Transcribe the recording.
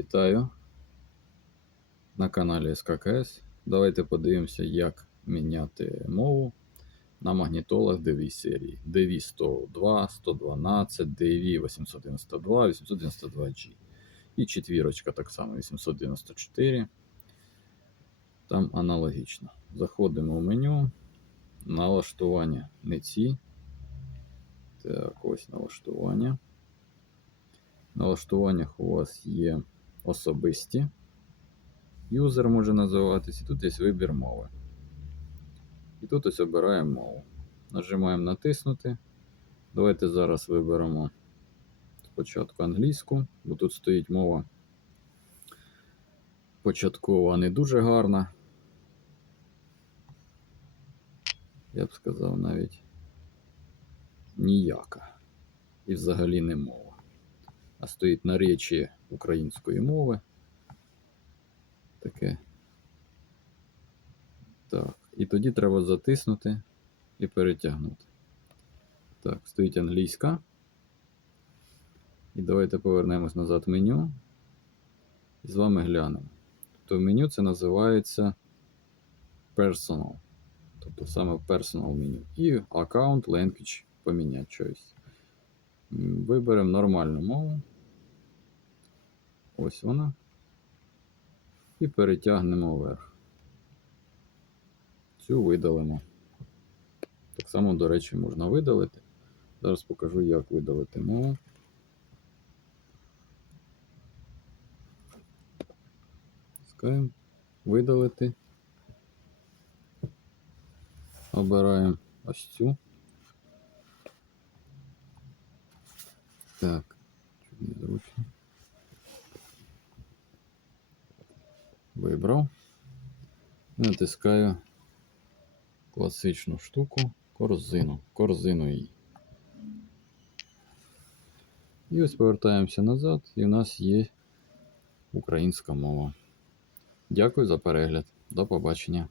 Вітаю на каналі СККС. Давайте подивимося, як міняти мову на магнітолах DV серії. DV 102, 112, DV 892, 892G. І четвірочка так само 894. Там аналогічно. Заходимо в меню. Налаштування не ці. Так, ось налаштування. В налаштуваннях у вас є особисті. Юзер може називатись, і тут є вибір мови. І тут ось обираємо мову. Нажимаємо натиснути. Давайте зараз виберемо спочатку англійську, бо тут стоїть мова початкова не дуже гарна. Я б сказав навіть ніяка. І взагалі не мова а стоїть на речі української мови. Таке. Так. І тоді треба затиснути і перетягнути. Так, стоїть англійська. І давайте повернемось назад в меню. І з вами глянемо. То в меню це називається Personal. Тобто саме Personal меню. І Account Language поміняти щось. Виберемо нормальну мову. Ось вона. І перетягнемо вверх. Цю видалимо. Так само, до речі, можна видалити. Зараз покажу, як видалити мову. Скаємо. Видалити. Обираємо ось цю. Так, чуть незручно. Вибрав. Натискаю класичну штуку, корзину. Корзину її. І ось повертаємося назад, і в нас є українська мова. Дякую за перегляд. До побачення.